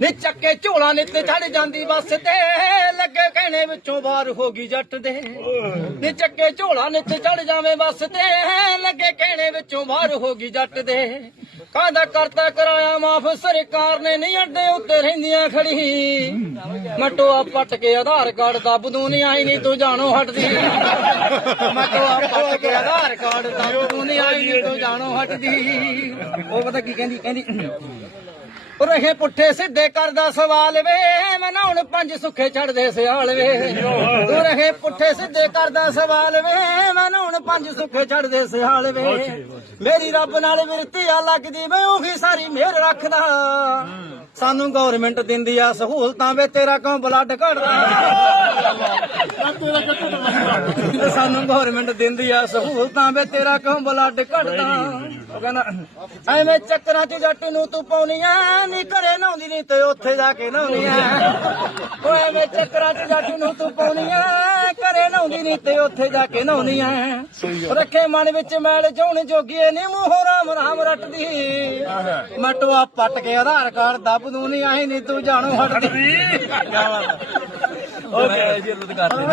ਨੀ ਚੱਕੇ ਝੋਲਾ ਨਿੱਤ ਚੜ ਜਾਂਦੀ, ਬੱਸ ਤੇ ਲੱਗੇ ਕਹਿਣੇ ਵਿੱਚੋਂ ਬਾਹਰ ਹੋ ਗਈ ਜੱਟ ਦੇ। ਨੀ ਚੱਕੇ ਝੋਲਾ ਨਿੱਤ ਚੜ ਜਾਵੇਂ, ਬੱਸ ਤੇ ਲੱਗੇ ਕਹਿਣੇ ਵਿੱਚੋਂ ਬਾਹਰ ਹੋ ਗਈ ਜੱਟ ਦੇ। ਕਾਹਦਾ ਕਰਤਾ ਕਰਾਇਆ ਮਾਫ, ਸਰਕਾਰ ਨੇ ਨਹੀਂ ਅੱਡੇ ਉੱਤੇ ਰਹਿੰਦੀਆਂ ਖੜੀ। ਮਟੋਆ ਪੱਟ ਕੇ ਆਧਾਰ ਕਾਰਡ ਦੱਬਦੂ ਨਹੀਂ ਆਈ ਨਹੀਂ ਤੂੰ ਜਾਣੋ ਹਟਦੀ। ਮਟੋਆ ਪੱਟ ਕੇ ਆਧਾਰ ਕਾਰਡ ਦੱਬਦੂ ਨਹੀਂ ਆਈ ਨਹੀਂ ਤੂੰ ਜਾਣੋ ਹਟਦੀ। ਉਹ ਪਤਾ ਕੀ ਕਹਿੰਦੀ ਕਹਿੰਦੀ ਰਹੇ ਪੁੱਠੇ ਸਿੱਧੇ ਕਰਦਾ ਸਵਾਲ ਵੇ ਮੈਂ ਹੁਣ ਪੰਜ ਸੁੱਖੇ ਛੱਡਦੇ ਸਿਆਲ ਵੇ। ਤੂੰ ਰਹੇ ਪੁੱਠੇ ਸਿੱਧੇ ਕਰਦਾ ਸਵਾਲ ਵੇ ਮੈਂ ਹੁਣ ਪੰਜ ਸੁੱਖੇ ਛੱਡਦੇ ਸਿਆਲ ਵੇ। ਮੇਰੀ ਰੱਬ ਨਾਲ ਵਿਰਤੀ ਆ ਲੱਗਦੀ ਮੈਂ ਉਹੀ ਸਾਰੀ ਮਿਹਰ ਰੱਖਦਾ। ਸਾਨੂੰ ਗਵਰਨਮੈਂਟ ਦਿੰਦੀ ਆ ਸਹੂਲਤਾਂ ਵੇ ਤੇਰਾ ਕਿਉਂ ਬਲੱਡ ਘਟਦਾ ਤੇ ਸਾਨੂੰ ਗਵਰਨਮੈਂਟ ਦਿੰਦੀ ਆ ਸਹੂਲਤਾਂ ਵੇ ਤੇਰਾ ਕਿਉਂ ਬਲੱਡ ਘਟਦਾ ਉਹ ਕਹਿੰਦਾ ਐਵੇਂ ਚੱਕਰਾਂ 'ਚ ਜੱਟ ਨੂੰ ਤੂੰ ਪਾਉਣੀਆਂ ਨਹੀਂ ਘਰੇ ਨਹਾਉਂਦੀ ਨਹੀਂ ਤੇ ਉੱਥੇ ਜਾ ਕੇ ਨਹਾਉਣੀਆਂ ਓਏ ਐਵੇਂ ਚੱਕਰਾਂ 'ਚ ਜੱਟ ਨੂੰ ਤੂੰ ਪਾਉਣੀਆਂ ਘਰੇ ਨਹਾਉਂਦੀ ਨਹੀਂ ਤੇ ਉੱਥੇ ਜਾ ਕੇ ਨਹਾਉਣੀਆਂ ਰੱਖੇ ਮਨ ਵਿੱਚ ਮੈਲ ਜਾਉਣ ਜੋਗੀਏ ਨੀ ਮੂੰਹੋਂ ਰਾਮ ਰਾਮ ਰੱਟਦੀ। ਮਟਵਾ ਪੱਟ ਕੇ ਆਧਾਰ ਕਾਰਡ ਦੱਬ ਦੂੰ ਨਹੀਂ ਆਈ ਨਹੀਂ ਤੂੰ ਜਾਣੋ ਹਟਦੀ। ਓਕੇ। ਜੀ ਰੁਦ ਕਰਦੇ